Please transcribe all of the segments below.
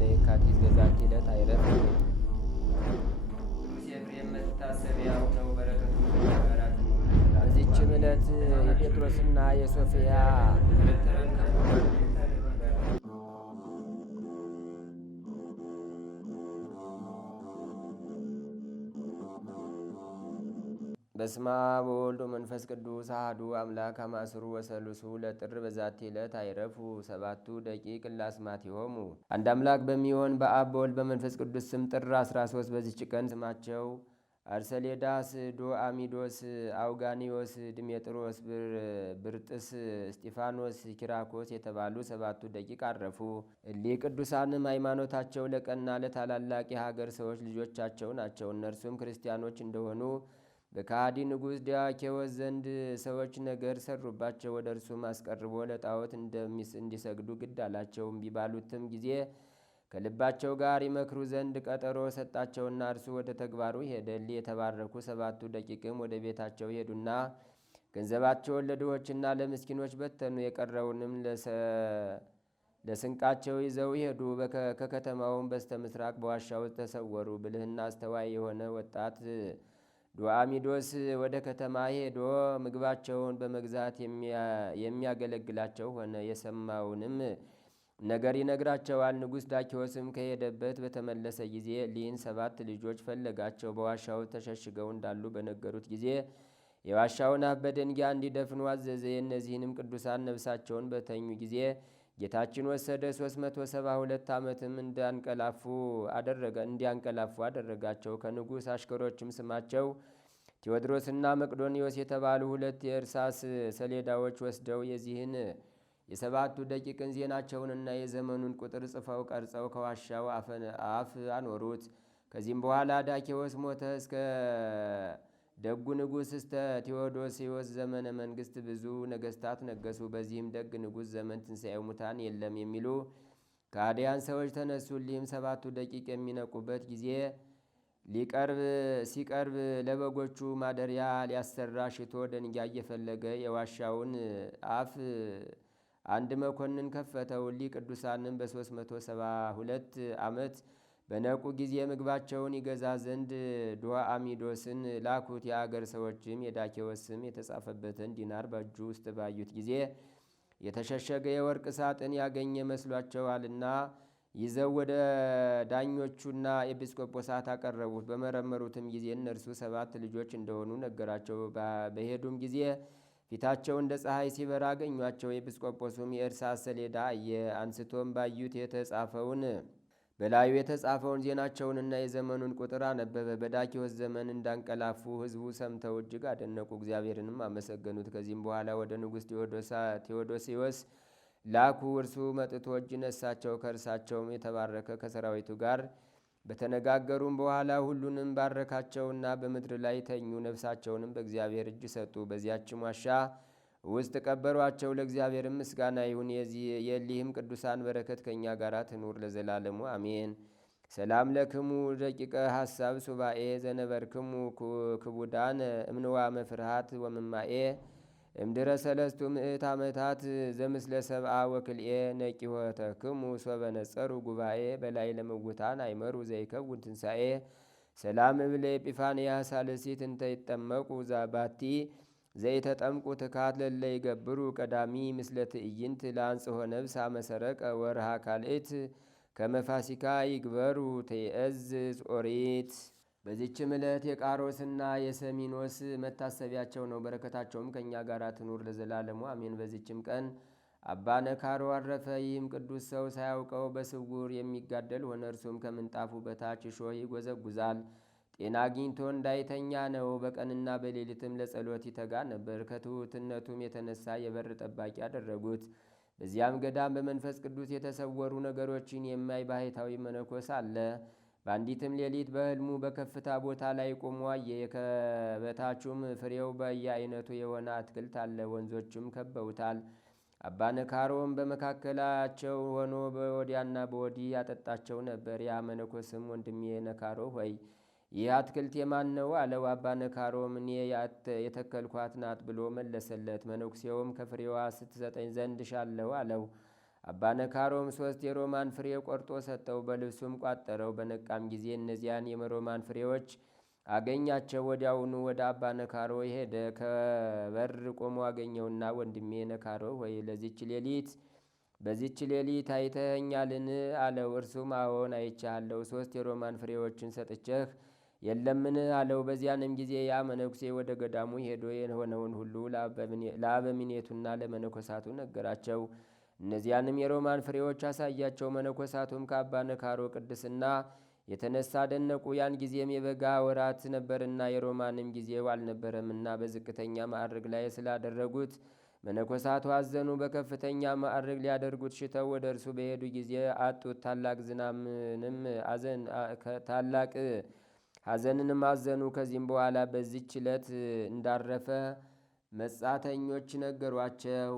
ለየካቲት በዛቲ ዕለት አይረፍ። ቅዱስ ኤፍሬም መታሰቢያው ነው። በረከቱ በዚችም ዕለት የጴጥሮስና የሶፊያ በስማ በወልዶ መንፈስ ቅዱስ አህዱ አምላክ አማስሩ ወሰሉሱ ለጥር በዛቲ ዕለት አይረፉ ሰባቱ ደቂቅ እላስማቲሆሙ። አንድ አምላክ በሚሆን በአብ በወልድ በመንፈስ ቅዱስ ስም ጥር 13 በዚች ቀን ስማቸው አርሰሌዳስ፣ ዶአሚዶስ፣ አውጋኒዮስ፣ ድሜጥሮስ፣ ብርጥስ፣ እስጢፋኖስ፣ ኪራኮስ የተባሉ ሰባቱ ደቂቅ አረፉ። እሊህ ቅዱሳንም ሃይማኖታቸው ለቀና ለታላላቅ የሀገር ሰዎች ልጆቻቸው ናቸው። እነርሱም ክርስቲያኖች እንደሆኑ በካሃዲ ንጉሥ ዲያኬዎስ ዘንድ ሰዎች ነገር ሰሩባቸው። ወደ እርሱም አስቀርቦ ለጣዖት እንዲሰግዱ ግድ አላቸው። እምቢ ባሉትም ጊዜ ከልባቸው ጋር ይመክሩ ዘንድ ቀጠሮ ሰጣቸውና እርሱ ወደ ተግባሩ ሄደ። እሊህ የተባረኩ ሰባቱ ደቂቅም ወደ ቤታቸው ሄዱና ገንዘባቸውን ለድሆችና ለምስኪኖች በተኑ። የቀረውንም ለስንቃቸው ይዘው ሄዱ። ከከተማውም በስተ ምስራቅ በዋሻ ውስጥ ተሰወሩ። ብልህና አስተዋይ የሆነ ወጣት ዶአሚዶስ ወደ ከተማ ሄዶ ምግባቸውን በመግዛት የሚያገለግላቸው ሆነ። የሰማውንም ነገር ይነግራቸዋል። ንጉሥ ዳኪዎስም ከሄደበት በተመለሰ ጊዜ እሊህን ሰባት ልጆች ፈለጋቸው። በዋሻው ተሸሽገው እንዳሉ በነገሩት ጊዜ የዋሻውን አፍ በደንጊያ እንዲደፍኑ አዘዘ። የእነዚህንም ቅዱሳን ነፍሳቸውን በተኙ ጊዜ ጌታችን ወሰደ። 372 ዓመትም እንዲያንቀላፉ አደረጋቸው። ከንጉሥ አሽከሮችም ስማቸው ቴዎድሮስና መቅዶኒዎስ የተባሉ ሁለት የእርሳስ ሰሌዳዎች ወስደው የዚህን የሰባቱ ደቂቅን ዜናቸውንና የዘመኑን ቁጥር ጽፈው ቀርጸው ከዋሻው አፍ አኖሩት። ከዚህም በኋላ ዳኬዎስ ሞተ። እስከ ደጉ ንጉሥ እስተ ቴዎዶስዮስ ዘመነ መንግሥት ብዙ ነገሥታት ነገሱ። በዚህም ደግ ንጉሥ ዘመን ትንሣኤ ሙታን የለም የሚሉ ከሃዲያን ሰዎች ተነሱ። እሊህም ሰባቱ ደቂቅ የሚነቁበት ጊዜ ሲቀርብ ለበጎቹ ማደሪያ ሊያሰራ ሽቶ ደንጊያ እየፈለገ የዋሻውን አፍ አንድ መኮንን ከፈተው። እሊህ ቅዱሳንም በ372 ዓመት በነቁ ጊዜ ምግባቸውን ይገዛ ዘንድ ዶአሚዶስን ላኩት። የአገር ሰዎችም የዳኬዎስ ስም የተጻፈበትን ዲናር በእጁ ውስጥ ባዩት ጊዜ የተሸሸገ የወርቅ ሳጥን ያገኘ መስሏቸዋልና ይዘው ወደ ዳኞቹና ኤጲስቆጶሳት አቀረቡት። በመረመሩትም ጊዜ እነርሱ ሰባት ልጆች እንደሆኑ ነገራቸው። በሄዱም ጊዜ ፊታቸው እንደ ፀሐይ ሲበራ አገኟቸው። ኤጲስቆጶሱም የእርሳስ ሰሌዳ አየ። አንስቶም ባዩት በላዩ የተጻፈውን ዜናቸውንና የዘመኑን ቁጥር አነበበ። በዳኪዎስ ዘመን እንዳንቀላፉ ሕዝቡ ሰምተው እጅግ አደነቁ፣ እግዚአብሔርንም አመሰገኑት። ከዚህም በኋላ ወደ ንጉሥ ቴዎዶስዮስ ላኩ። እርሱ መጥቶ እጅ ነሳቸው። ከእርሳቸውም የተባረከ ከሰራዊቱ ጋር በተነጋገሩም በኋላ ሁሉንም ባረካቸውና በምድር ላይ ተኙ። ነፍሳቸውንም በእግዚአብሔር እጅ ሰጡ። በዚያችም ዋሻ ውስጥ ቀበሯቸው። ለእግዚአብሔር ምስጋና ይሁን። የሊህም ቅዱሳን በረከት ከእኛ ጋር ትኑር ለዘላለሙ አሜን። ሰላም ለክሙ ደቂቀ ሐሳብ ሱባኤ ዘነበርክሙ ክቡዳን እምንዋ መፍርሃት ወምማኤ እምድረ 3 ምዕት ዓመታት ዘምስለ ሰብአ ወክልኤ ነቂሆተክሙ ሶበ ነጸሩ ጉባኤ በላይ ለምውታን አይመሩ ዘይከውን ትንሣኤ ሰላም እብል ኤጲፋንያ ሳልሲት እንተ ይጠመቁ ዛባቲ ዘይተጠምቁ ትካት ለለ ይገብሩ ቀዳሚ ምስለ ትዕይንት ለአንጽሖ ነብስ አመሰረቀ ወርሃ ካልእት ከመፋሲካ ይግበሩ ተየእዝ ኦሪት። በዚችም ዕለት የቃሮስና የሰሚኖስ መታሰቢያቸው ነው። በረከታቸውም ከእኛ ጋር ትኑር ለዘላለሙ አሜን። በዚችም ቀን አባ ነካሮ አረፈ። ይህም ቅዱስ ሰው ሳያውቀው በስውር የሚጋደል ሆነ። እርሱም ከምንጣፉ በታች እሾህ ይጎዘጉዛል። ጤና አግኝቶ እንዳይተኛ ነው። በቀንና በሌሊትም ለጸሎት ይተጋ ነበር። ከትሑትነቱም የተነሳ የበር ጠባቂ አደረጉት። በዚያም ገዳም በመንፈስ ቅዱስ የተሰወሩ ነገሮችን የሚያይ ባህታዊ መነኮስ አለ። በአንዲትም ሌሊት በሕልሙ በከፍታ ቦታ ላይ ቆሞ አየ። ከበታቹም ፍሬው በየአይነቱ የሆነ አትክልት አለ። ወንዞችም ከበውታል። አባ ነካሮም በመካከላቸው ሆኖ በወዲያና በወዲህ ያጠጣቸው ነበር። ያ መነኮስም ወንድሜ ነካሮ ሆይ ይህ አትክልት የማን ነው አለው። አባ ነካሮም እኔ የተከልኳት ናት ብሎ መለሰለት። መነኩሴውም ከፍሬዋ ስትሰጠኝ ዘንድ ሻለው አለው። አባ ነካሮም 3 የሮማን ፍሬ ቆርጦ ሰጠው፣ በልብሱም ቋጠረው። በነቃም ጊዜ እነዚያን የሮማን ፍሬዎች አገኛቸው። ወዲያውኑ ወደ አባ ነካሮ ሄደ። ከበር ቆሞ አገኘውና ወንድሜ ነካሮ ሆይ በዚች ሌሊት አይተኸኛልን? አለው። እርሱም አዎን አይቼሃለሁ፣ 3 የሮማን ፍሬዎችን ሰጥቼህ የለምን? አለው። በዚያንም ጊዜ ያ መነኩሴ ወደ ገዳሙ ሄዶ የሆነውን ሁሉ ለአበምኔቱና ለመነኮሳቱ ነገራቸው። እነዚያንም የሮማን ፍሬዎች አሳያቸው። መነኮሳቱም ከአባ ነካሮ ቅድስና የተነሳ ደነቁ። ያን ጊዜም የበጋ ወራት ነበርና የሮማንም ጊዜው አልነበረምና በዝቅተኛ ማዕርግ ላይ ስላደረጉት መነኮሳቱ አዘኑ። በከፍተኛ ማዕርግ ሊያደርጉት ሽተው ወደ እርሱ በሄዱ ጊዜ አጡት። ታላቅ ሐዘንንም አዘኑ። ከዚህም በኋላ በዚህች ዕለት እንዳረፈ መጻተኞች ነገሯቸው።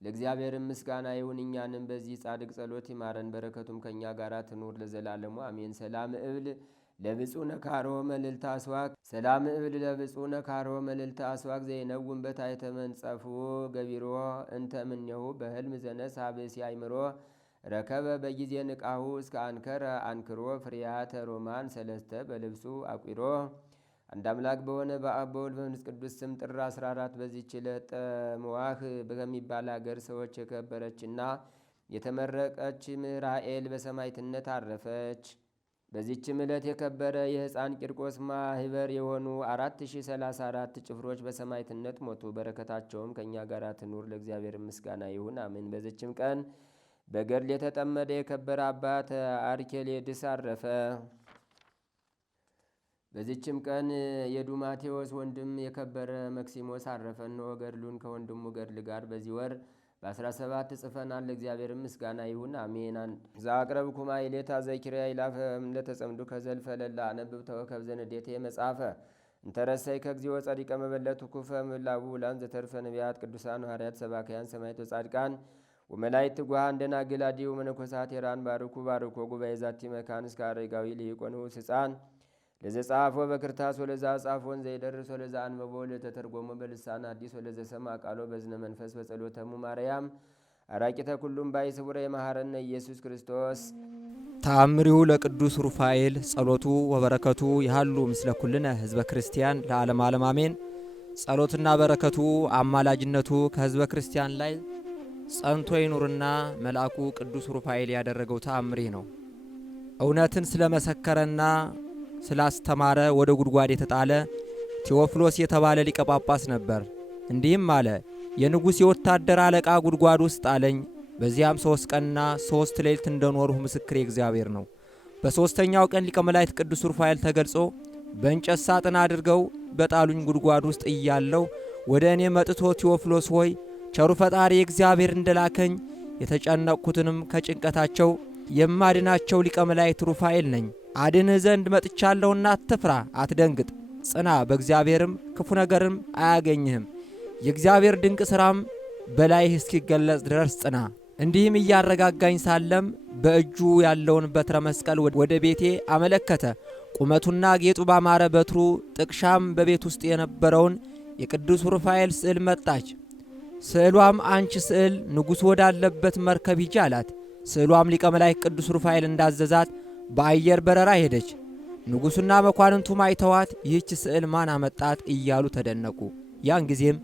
ለእግዚአብሔርም ምስጋና ይሁን፣ እኛንም በዚህ ጻድቅ ጸሎት ይማረን፣ በረከቱም ከእኛ ጋር ትኑር ለዘላለሙ አሜን። ሰላም እብል ለብፁዕ ነካሮ መልዕልተ አስዋክ አስዋክ ዘይነውን በታሕተ መንጸፉ ገቢሮ እንተ እምኔሁ በሕልም ዘነሳ ብእሲ አእምሮ ረከበ በጊዜ ንቃሁ እስከ አንከረ አንክሮ ፍሬያተ ሮማን ሰለስተ በልብሱ አቂሮ። አንድ አምላክ በሆነ በአብ በወልድ በመንፈስ ቅዱስ ስም ጥር 14 በዚህች ዕለት ጠምዋህ ከሚባል አገር ሰዎች የከበረችና የተመረቀች ምራኤል በሰማዕትነት አረፈች። በዚህችም ዕለት የከበረ የሕፃን ቂርቆስ ማህበር የሆኑ 4034 ጭፍሮች በሰማዕትነት ሞቱ። በረከታቸውም ከእኛ ጋር ትኑር ለእግዚአብሔር ምስጋና ይሁን አሜን። በዚችም ቀን በገድል የተጠመደ የከበረ አባት አርኬሌድስ አረፈ። በዚችም ቀን የዱማቴዎስ ወንድም የከበረ መክሲሞስ አረፈ። እነሆ ገድሉን ከወንድሙ ገድል ጋር በዚህ ወር በ17 ጽፈናል። ለእግዚአብሔር ምስጋና ይሁን አሜን። ዘአቅረብኩማ ኢሌታ ዘኪርያ ይላፈ ለተጸምዱ ከዘልፈ ለላ አነብብ ተወከብ ዘንዴቴ መጻፈ እንተረሰይ ከግዚኦ ጸዲቀ መበለቱ ኩፈ ምላቡ ላን ዘተርፈ ነቢያት ቅዱሳን ሐዋርያት ሰባክያን ሰማዕታት ጻድቃን ወመላእክት ትጉሃን ደናግል አዲው መነኮሳት ሄራን ባርኩ ጉባኤ ዛቲ መካን እስከ አረጋዊ ሊቆኑ ሕፃን ለዘጻፎ በክርታስ ወለዛ ጻፎን ዘይደርስ ወለዛ አንበቦ ለተተርጎመ በልሳን አዲስ ወለዘ ሰማ ቃሎ በዝነ መንፈስ በጸሎተሙ ማርያም አራቂተ ኩሉም ባይ ስቡረ የመሐረነ ኢየሱስ ክርስቶስ። ተአምሪሁ ለቅዱስ ሩፋኤል ጸሎቱ ወበረከቱ ያሉ ምስለ ኩልነ ህዝበ ክርስቲያን ለዓለም ዓለም አሜን። ጸሎትና በረከቱ አማላጅነቱ ከህዝበ ክርስቲያን ላይ ጸንቶ ይኑርና መልአኩ ቅዱስ ሩፋኤል ያደረገው ተአምሪ ነው። እውነትን ስለመሰከረና ስላስተማረ ወደ ጉድጓድ የተጣለ ቴዎፍሎስ የተባለ ሊቀ ጳጳስ ነበር። እንዲህም አለ፣ የንጉሥ የወታደር አለቃ ጉድጓድ ውስጥ ጣለኝ። በዚያም 3 ቀንና 3 ሌሊት እንደኖርሁ ምስክሬ እግዚአብሔር ነው። በ3ኛው ቀን ሊቀ መላእክት ቅዱስ ሩፋኤል ተገልጾ በእንጨት ሳጥን አድርገው በጣሉኝ ጉድጓድ ውስጥ እያለው ወደ እኔ መጥቶ ቴዎፍሎስ ሆይ ቸሩ ፈጣሪ እግዚአብሔር እንደላከኝ የተጨነቅኩትንም ከጭንቀታቸው የማድናቸው ሊቀ መላእክት ሩፋኤል ነኝ። አድንህ ዘንድ መጥቻለሁና አትፍራ፣ አትደንግጥ፣ ጽና። በእግዚአብሔርም ክፉ ነገርም አያገኝህም። የእግዚአብሔር ድንቅ ሥራም በላይህ እስኪገለጽ ድረስ ጽና። እንዲህም እያረጋጋኝ ሳለም በእጁ ያለውን በትረ መስቀል ወደ ቤቴ አመለከተ። ቁመቱና ጌጡ ባማረ በትሩ ጥቅሻም በቤት ውስጥ የነበረውን የቅዱስ ሩፋኤል ስዕል መጣች። ስዕሏም አንቺ ስዕል ንጉሥ ወዳለበት መርከብ ሂጂ አላት። ስዕሏም ሊቀ መላእክት ቅዱስ ሩፋኤል እንዳዘዛት በአየር በረራ ሄደች። ንጉሡና መኳንንቱም አይተዋት ይህች ስዕል ማን አመጣት እያሉ ተደነቁ። ያን ጊዜም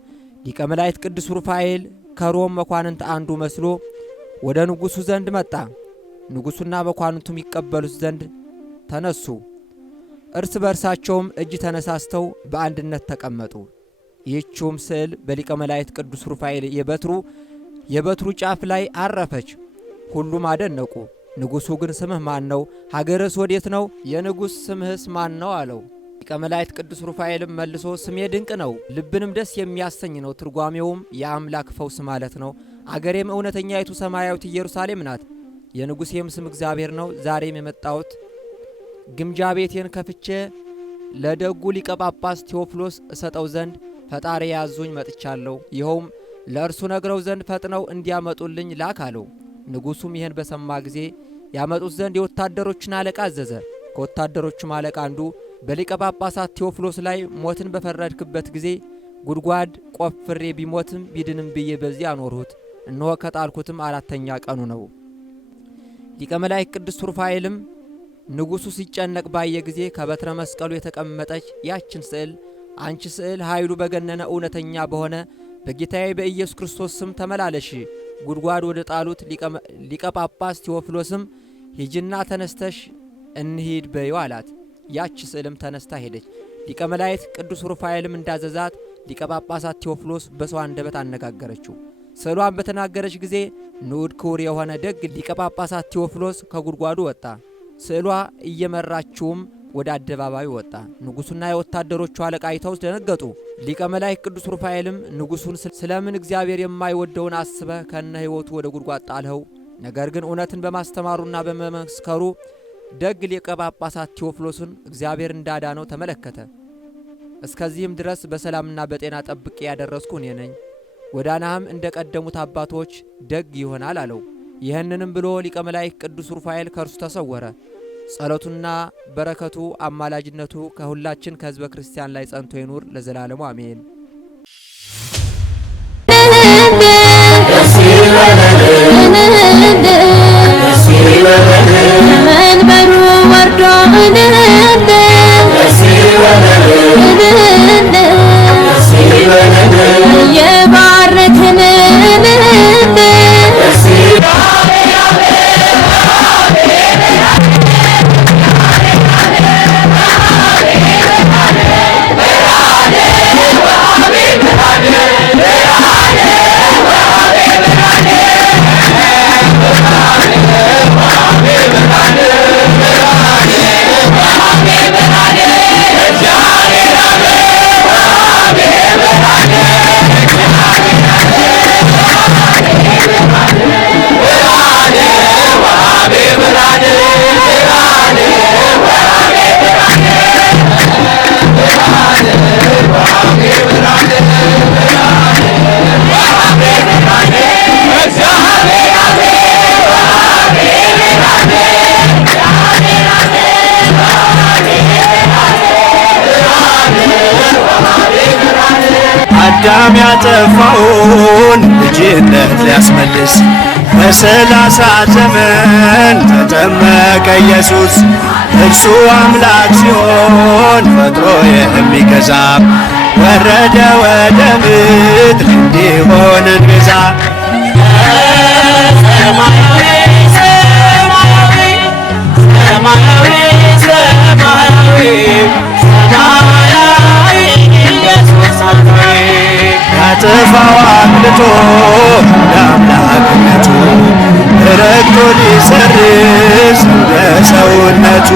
ሊቀ መላእክት ቅዱስ ሩፋኤል ከሮም መኳንንት አንዱ መስሎ ወደ ንጉሡ ዘንድ መጣ። ንጉሡና መኳንንቱም ይቀበሉት ዘንድ ተነሱ። እርስ በርሳቸውም እጅ ተነሳስተው በአንድነት ተቀመጡ። ይህችውም ስዕል በሊቀ መላእክት ቅዱስ ሩፋኤል የበትሩ ጫፍ ላይ አረፈች። ሁሉም አደነቁ። ንጉሡ ግን ስምህ ማን ነው? ሀገርስ ወዴት ነው? የንጉሥ ስምህስ ማን ነው? አለው። ሊቀ መላእክት ቅዱስ ሩፋኤልም መልሶ ስሜ ድንቅ ነው፣ ልብንም ደስ የሚያሰኝ ነው። ትርጓሜውም የአምላክ ፈውስ ማለት ነው። አገሬም እውነተኛይቱ ሰማያዊት ኢየሩሳሌም ናት። የንጉሴም ስም እግዚአብሔር ነው። ዛሬም የመጣሁት ግምጃ ቤቴን ከፍቼ ለደጉ ሊቀ ጳጳስ ቴዎፍሎስ እሰጠው ዘንድ ፈጣሪ ያዙኝ መጥቻለሁ። ይኸውም ለእርሱ ነግረው ዘንድ ፈጥነው እንዲያመጡልኝ ላክ አለው። ንጉሡም ይህን በሰማ ጊዜ ያመጡት ዘንድ የወታደሮችን አለቃ አዘዘ። ከወታደሮቹም አለቃ አንዱ በሊቀ ጳጳሳት ቴዎፍሎስ ላይ ሞትን በፈረድክበት ጊዜ ጉድጓድ ቆፍሬ ቢሞትም ቢድንም ብዬ በዚህ አኖርሁት። እነሆ ከጣልኩትም 4ኛ ቀኑ ነው። ሊቀ መላእክት ቅዱስ ሩፋኤልም ንጉሡ ሲጨነቅ ባየ ጊዜ ከበትረ መስቀሉ የተቀመጠች ያችን ስዕል አንቺ ስዕል ኃይሉ በገነነ እውነተኛ በሆነ በጌታዬ በኢየሱስ ክርስቶስ ስም ተመላለሽ፣ ጉድጓድ ወደ ጣሉት ሊቀ ጳጳስ ቴዎፍሎስም ሂጅና ተነስተሽ እንሂድ በይው አላት። ያች ስዕልም ተነስታ ሄደች። ሊቀ መላእክት ቅዱስ ሩፋኤልም እንዳዘዛት ሊቀ ጳጳሳት ቴዎፍሎስ በሰው አንደበት አነጋገረችው። ስዕሏን በተናገረች ጊዜ ንዑድ ክቡር የሆነ ደግ ሊቀ ጳጳሳት ቴዎፍሎስ ከጉድጓዱ ወጣ። ስዕሏ እየመራችውም ወደ አደባባዩ ወጣ። ንጉሡና የወታደሮቹ አለቃ አይተው ደነገጡ። ሊቀ መላእክት ቅዱስ ሩፋኤልም ንጉሡን ስለምን እግዚአብሔር የማይወደውን አስበህ ከነ ሕይወቱ ወደ ጉድጓድ ጣልኸው? ነገር ግን እውነትን በማስተማሩና በመመስከሩ ደግ ሊቀ ጳጳሳት ቴዎፍሎስን እግዚአብሔር እንዳዳነው ተመለከተ። እስከዚህም ድረስ በሰላምና በጤና ጠብቄ ያደረስኩ እኔ ነኝ። ጎዳናህም እንደ ቀደሙት አባቶች ደግ ይሆናል አለው። ይህንንም ብሎ ሊቀ መላእክት ቅዱስ ሩፋኤል ከእርሱ ተሰወረ። ጸሎቱና በረከቱ አማላጅነቱ ከሁላችን ከሕዝበ ክርስቲያን ላይ ጸንቶ ይኑር ለዘላለሙ አሜን። መንበሩ ወርዶ የባረከን አዳም ያጠፋውን ልጅነት ሊያስመልስ በ30 ዘመን ተጠመቀ ኢየሱስ። እርሱ አምላክ ሲሆን ፈጥሮ የሚገዛ ወረደ ወደ ምድር እንዲሆነን ቤዛ። ያጠፋው አምልጦ ለአምላክነቱ ረግቶ ሊሰርዝ እንደ ሰውነቱ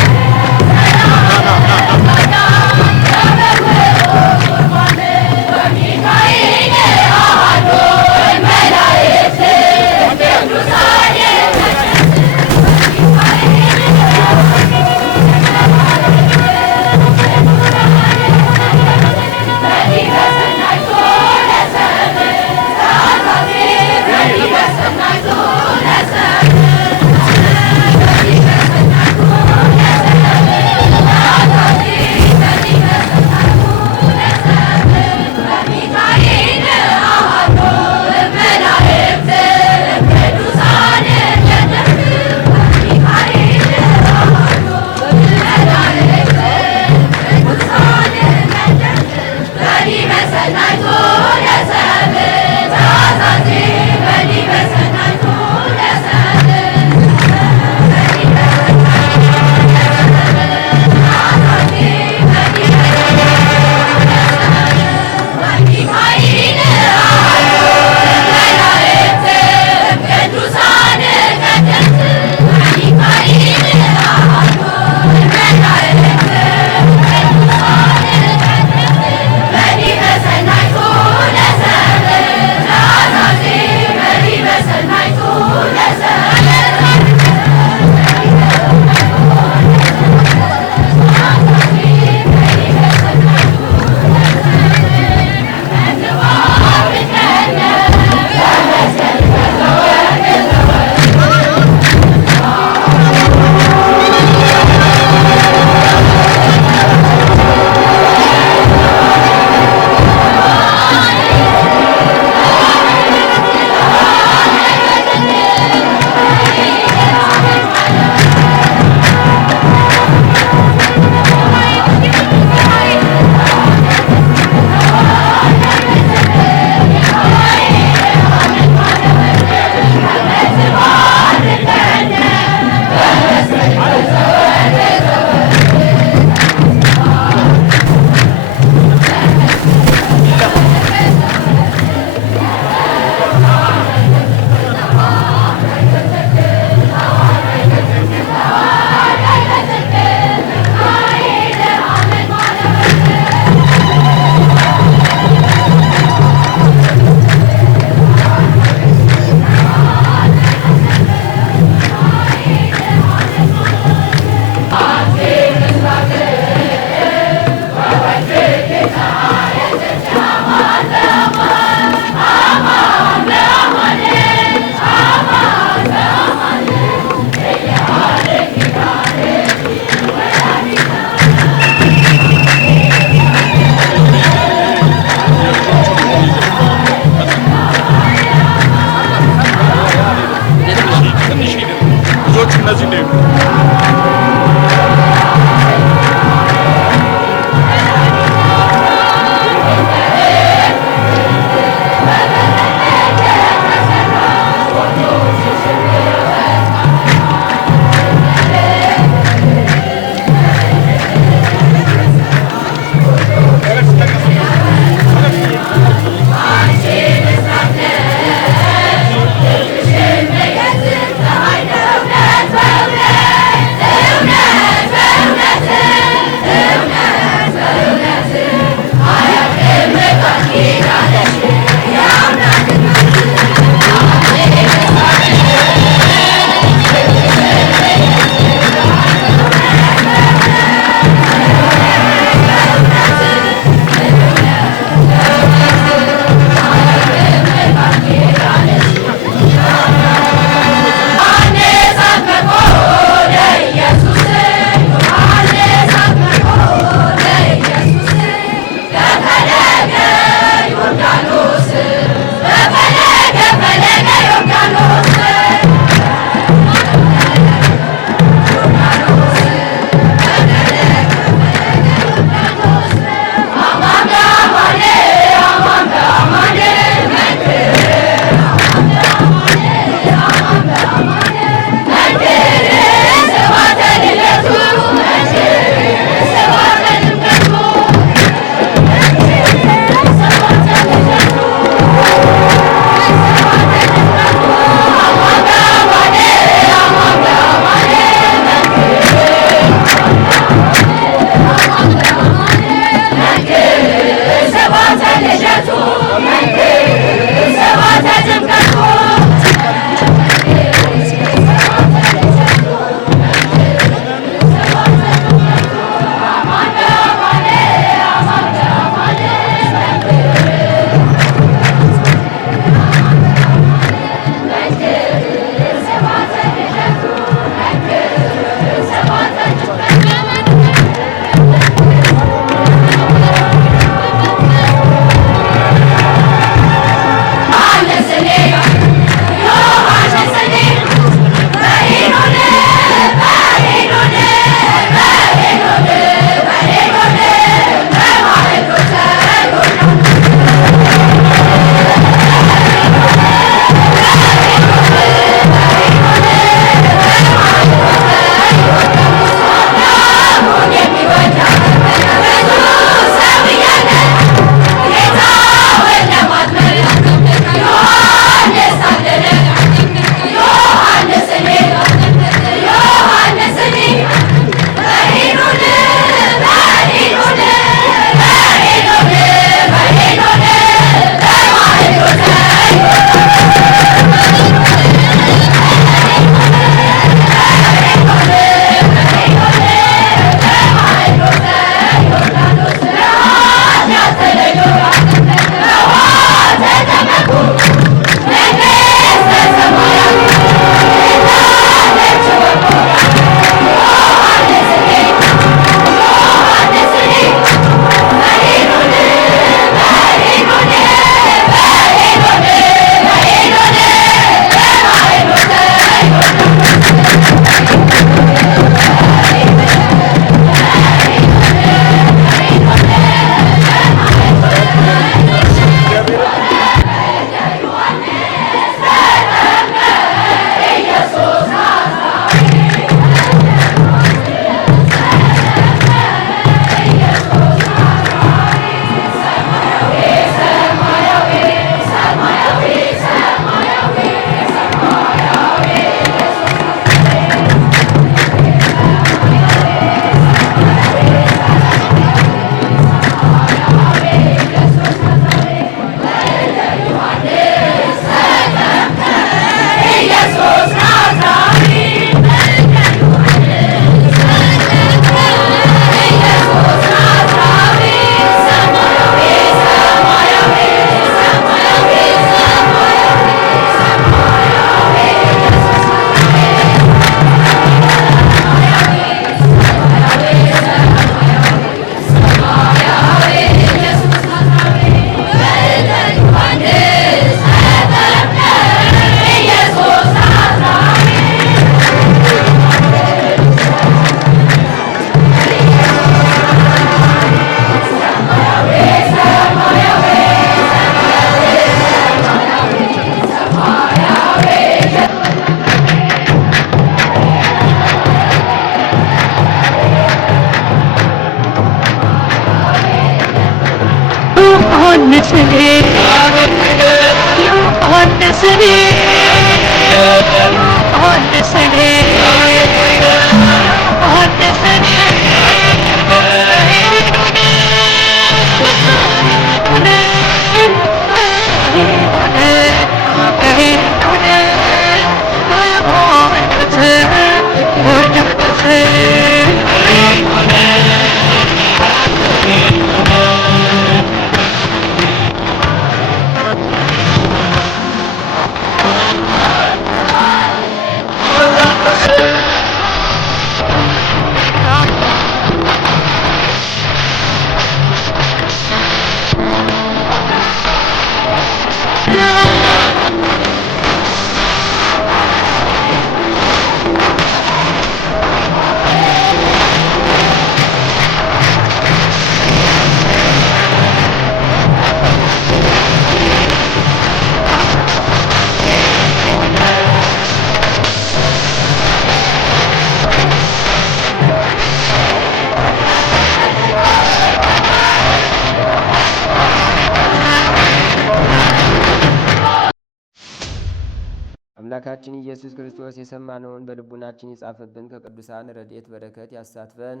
አምላካችን ኢየሱስ ክርስቶስ የሰማነውን በልቡናችን ይጻፍብን፣ ከቅዱሳን ረድኤት በረከት ያሳትፈን።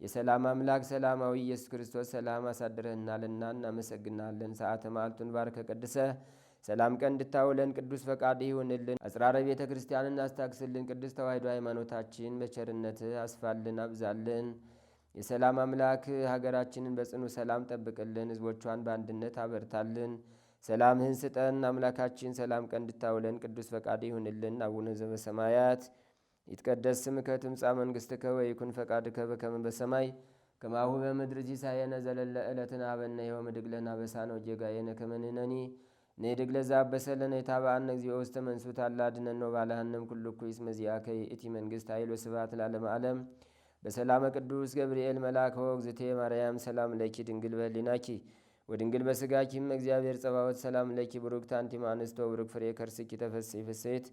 የሰላም አምላክ ሰላማዊ ኢየሱስ ክርስቶስ ሰላም አሳድረህናልና እናመሰግናለን። ሰዓተ ማልቱን ባርከ ቀድሰ ሰላም ቀን እንድታውለን ቅዱስ ፈቃድ ይሁንልን። አጽራረ ቤተ ክርስቲያንን አስታክስልን። ቅዱስ ተዋሕዶ ሃይማኖታችን በቸርነትህ አስፋልን፣ አብዛልን። የሰላም አምላክ ሀገራችንን በጽኑ ሰላም ጠብቅልን፣ ሕዝቦቿን በአንድነት አበርታልን። ሰላምህን ስጠን አምላካችን። ሰላም ቀን እንድታውለን ቅዱስ ፈቃድ ይሁንልን። አቡነ ዘበሰማያት ይትቀደስ ስምከ ትምጻእ መንግሥትከ ወይኩን ፈቃድከ በከመ በሰማይ ከማሁ በምድር ሲሳየነ ዘለለ ዕለትነ ሀበነ ዮም ወኅድግ ለነ አበሳነ ወጌጋየነ ከመ ንሕነኒ ንኅድግ ለዘአበሰ ለነ ኢታብአነ እግዚኦ ውስተ መንሱት አላ አድኅነነ ወባልሐነም ኩሉ እኩይ እስመ ዚአከ ይእቲ መንግሥት ኃይል ወስብሐት ለዓለመ ዓለም። በሰላመ ቅዱስ ገብርኤል መልአክ ወእግዝእቴ ማርያም ሰላም ለኪ ድንግል በኅሊናኪ ወድንግል በሥጋኪም እግዚአብሔር ጸባዖት ሰላም ለኪ ብሩክት አንቲ እምአንስቶ ብሩክ ፍሬ ከርስኪ ተፈሥሒ ፍሥሕት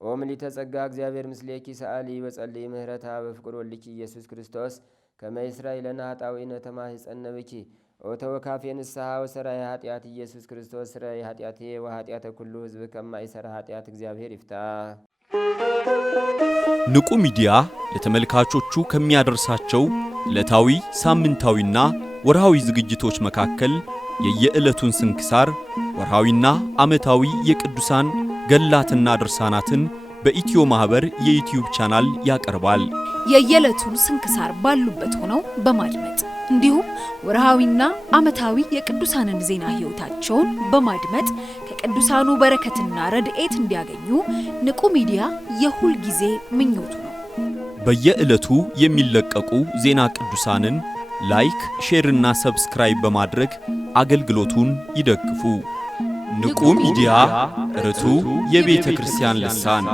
ኦ ምልዕተ ጸጋ እግዚአብሔር ምስሌኪ ሰአሊ በጸልይ ምህረታ በፍቅር ወልኪ ኢየሱስ ክርስቶስ ከመ ይስራይ ለነ ኃጣውኢነ ተማኅፀነ ብኪ ኦ ተወካፌ ንስሐ ወሰራይ ኃጢአት ኢየሱስ ክርስቶስ ስራይ ኃጢአቴ ወኃጢአተ ኩሉ ሕዝብ ከማይሰራ ኃጢአት እግዚአብሔር ይፍታ። ንቁ ሚዲያ ለተመልካቾቹ ከሚያደርሳቸው ዕለታዊ ሳምንታዊና ወርሃዊ ዝግጅቶች መካከል የየዕለቱን ስንክሳር ወርሃዊና ዓመታዊ የቅዱሳን ገላትና ድርሳናትን በኢትዮ ማህበር የዩቲዩብ ቻናል ያቀርባል። የየዕለቱን ስንክሳር ባሉበት ሆነው በማድመጥ እንዲሁም ወርሃዊና ዓመታዊ የቅዱሳንን ዜና ሕይወታቸውን በማድመጥ ከቅዱሳኑ በረከትና ረድኤት እንዲያገኙ ንቁ ሚዲያ የሁል ጊዜ ምኞቱ ነው። በየዕለቱ የሚለቀቁ ዜና ቅዱሳንን ላይክ፣ ሼር እና ሰብስክራይብ በማድረግ አገልግሎቱን ይደግፉ። ንቁ ሚዲያ ርቱ የቤተ ክርስቲያን ልሳን